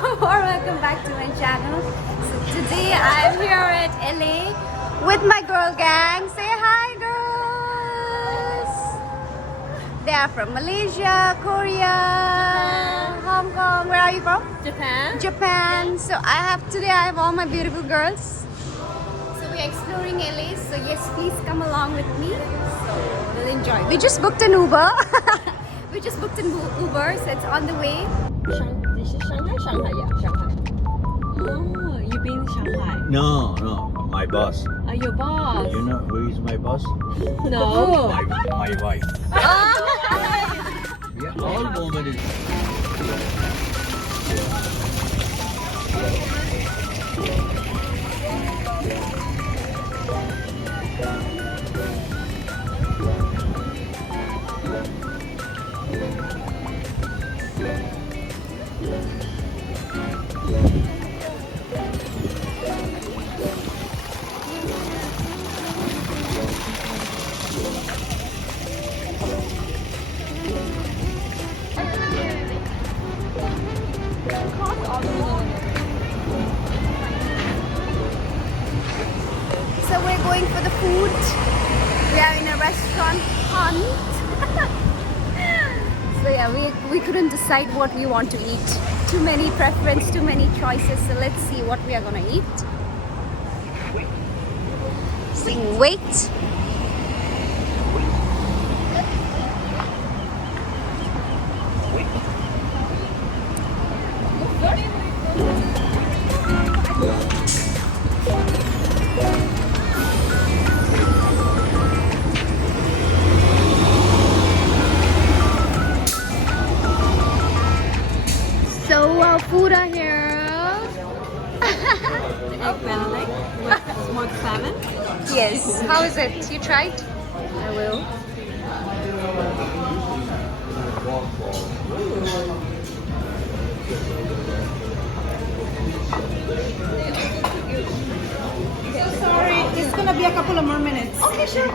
welcome back to my channel. So today I'm here at LA with my girl gang. Say hi, girls. They are from Malaysia, Korea, Hong Kong. Where are you from? Japan. Japan. So today I have all my beautiful girls. So we're exploring LA. So yes, please come along with me. So we'll enjoy. We just booked an Uber. We just booked an Uber, so it's on the way. This is Shanghai? Shanghai, yeah, Shanghai. Oh, you been Shanghai? No, my boss. Are your boss? You know who is my boss? No. My wife. Oh. Yeah, all women is. So we're going for the food. We are in a restaurant hunt. So yeah, we couldn't decide what we want to eat. Too many preference, too many choices. So let's see what we are gonna eat. Sing wait. So our food are here. Egg benedict with smoked salmon. Yes. How is it? You tried? I will. Sorry, it's gonna be a couple of more minutes. Okay, sure.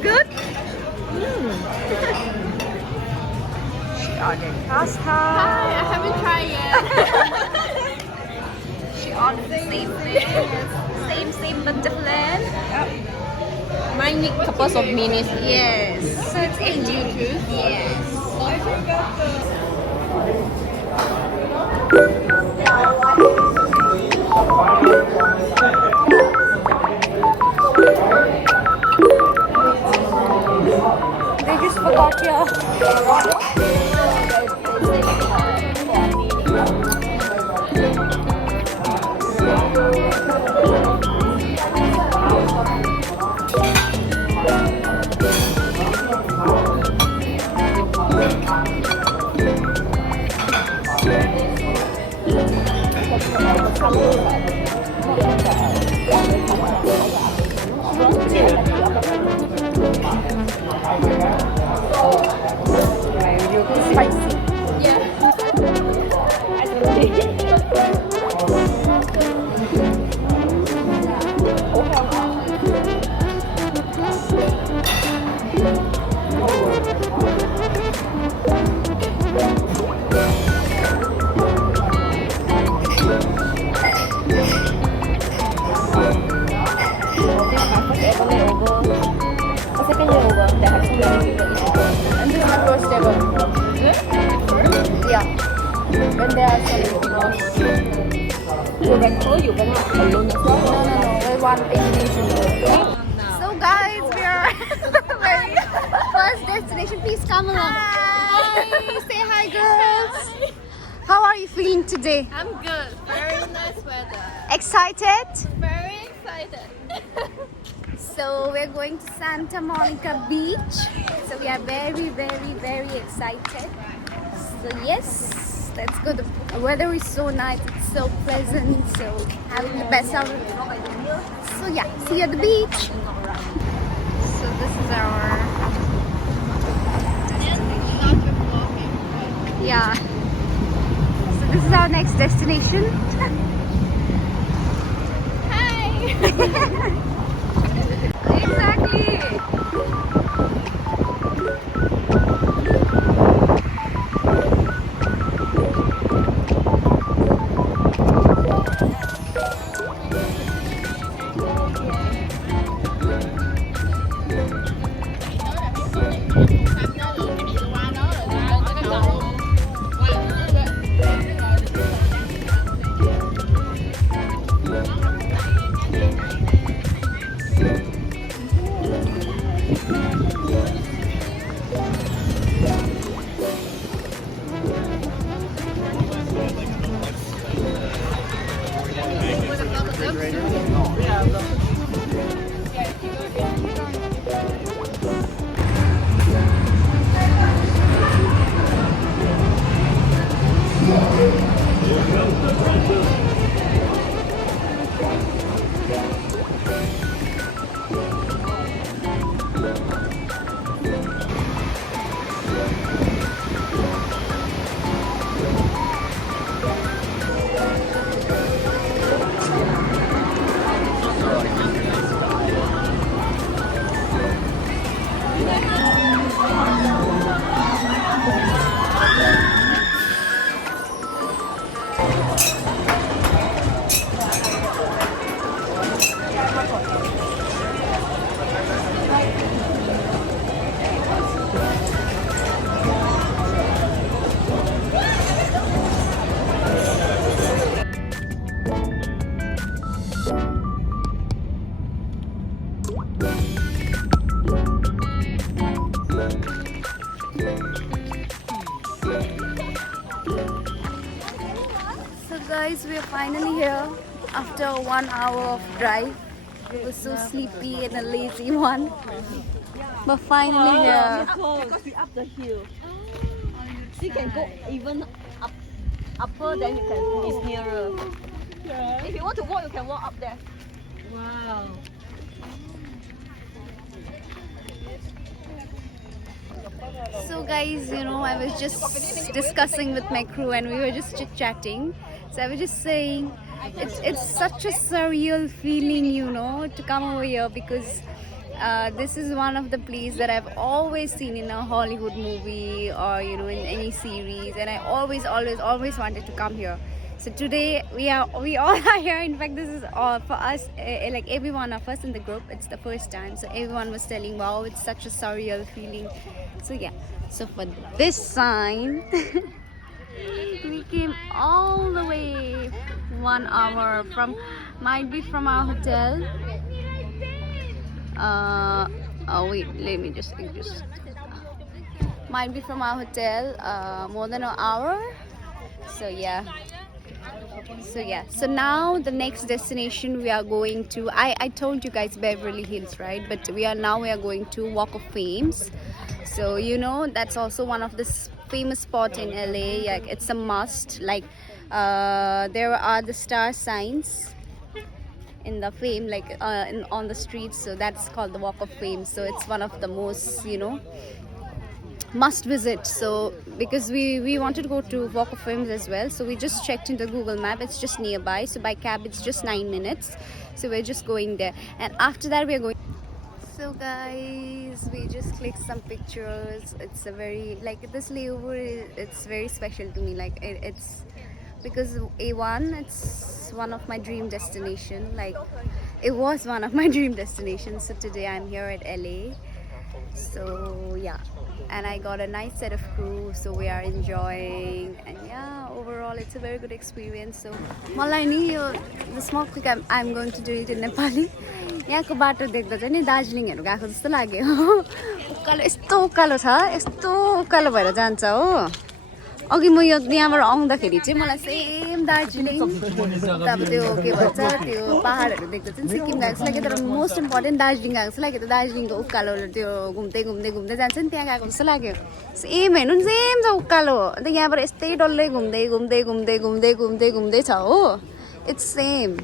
Good? She ordered pasta. Hi, I haven't tried yet. She ordered the same thing. Same but different. Mine need couples of minutes. Yes. So it's Indian. Yes. They just forgot your. Spicy. And this is my first ever. Yeah. When there are some You're back home, you're gonna alone as well. No, we want Indonesian food. So guys, we are very first destination. Please come along. Hi. Say hi, girls. How are you feeling today? I'm good. Very nice weather. Excited? Very excited. So we're going to Santa Monica Beach. So we are very, very, very excited. So yes, let's go. The weather is so nice. It's so pleasant. So having the best out of it. So yeah, see you at the beach. So this is our. Yeah. So this is our next destination. Hi. Exactly. guys, we are finally here after 1 hour of drive. We were so sleepy and a lazy one. But finally here. Because we up the hill. So you can go even upper, then you can, it's nearer. Yeah. If you want to walk, you can walk up there. Wow. So guys, you know, I was just discussing with my crew and we were just chit-chatting. So I was just saying, it's such a surreal feeling, you know, to come over here because this is one of the places that I've always seen in a Hollywood movie or, you know, in any series, and I always wanted to come here. So today we all are here. In fact, this is all for us, like every one of us in the group. It's the first time. So everyone was telling, wow, it's such a surreal feeling. So yeah. So for this sign, we came all the way 1 hour from, might be from our hotel. Oh wait, let me just think. Might be from our hotel. More than an hour. So yeah. So now the next destination we are going to, I told you guys Beverly Hills, right? But we are going to Walk of Fames. So you know, that's also one of the famous spots in LA. Like, it's a must. Like there are the star signs in the fame, like on the streets. So that's called the Walk of Fame. So it's one of the most, you know, must visit. So because we wanted to go to Walk of Fame as well, so we just checked into Google Map. It's just nearby, so by cab it's just 9 minutes. So we're just going there, and after that we are going. So guys, we just clicked some pictures. It's a very, like, this layover, it's very special to me. Like it's because A1, it's one of my dream destination. Like, it was one of my dream destinations. So today I'm here at LA. So yeah, and I got a nice set of crew, so we are enjoying, and yeah, overall it's a very good experience. So the small quick, I'm going to do it in Nepali. यहाँको बाटो देख्दा चाहिँ नि दार्जिलिङहरु गएको जस्तो लाग्यो उकालो यस्तो उकालो छ, यस्तो उकालो भएर जान्छ हो। अघि म यहाँबाट आउँदाखेरि चाहिँ मलाई सेम दार्जिलिङ तब त्यो के भन्छ त्यो पहाडहरु देख्दा चाहिँ सिक्किम गएको जस्तो लाग्यो, तर मोस्ट इम्पोर्टेन्ट दार्जिलिङ गएको जस्तो लाग्यो। त दार्जिलिङको उकालो त्यो घुम्दै जान्छ नि, त्यहाँ गएको जस्तो लाग्यो। सेम हेर्नु नि, सेम छ उकालो। अन्त यहाँबाट यस्तै डल्लै घुम्दै छ हो। It's same.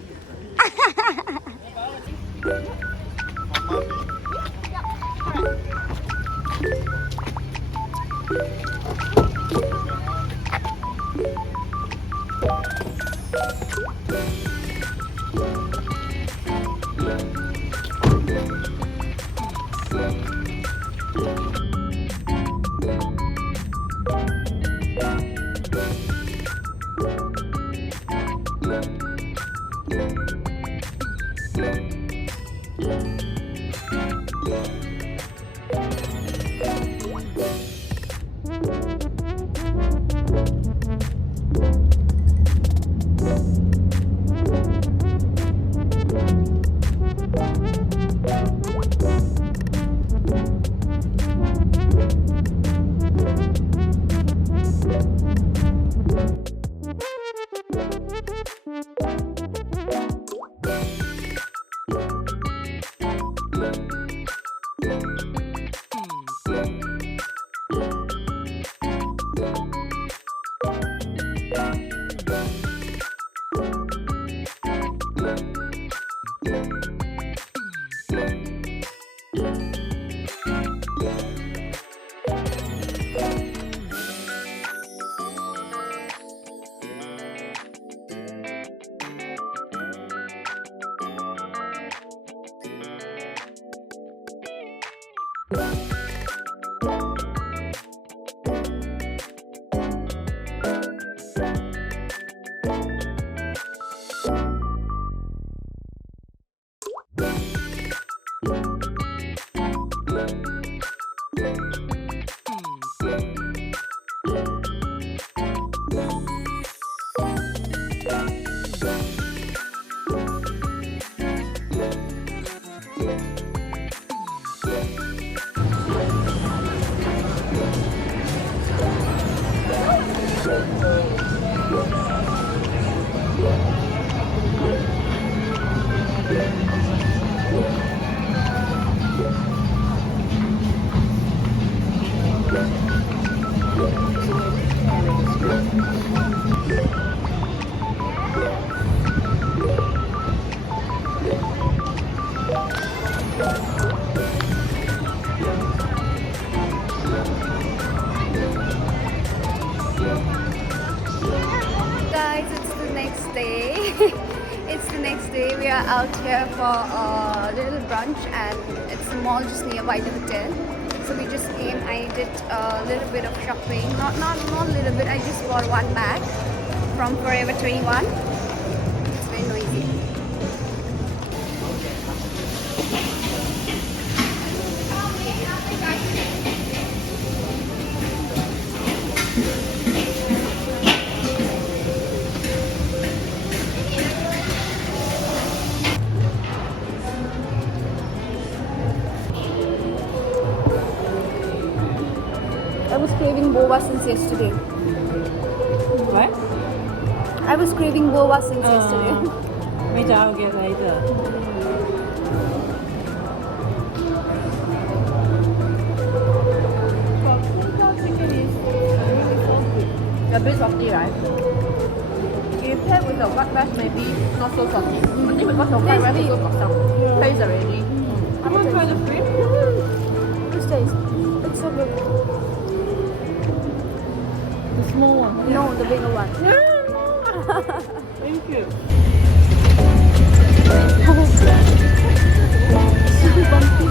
Guys, it's the next day. It's the next day. We are out here for a little brunch, and it's a mall just nearby the hotel. So we just came. I did a little bit of shopping. Not a little bit. I just bought one bag from Forever 21. It's very noisy. I was craving boba since yesterday. What? I was craving boba since yesterday. 咪就有嘅喺度。A bit salty, right? If paired with the white rice, maybe not so salty. I think because the white rice also got some taste already. I want to try the free. This taste. It's so good. The small one. No, the bigger one. Thank you. Super bumpy.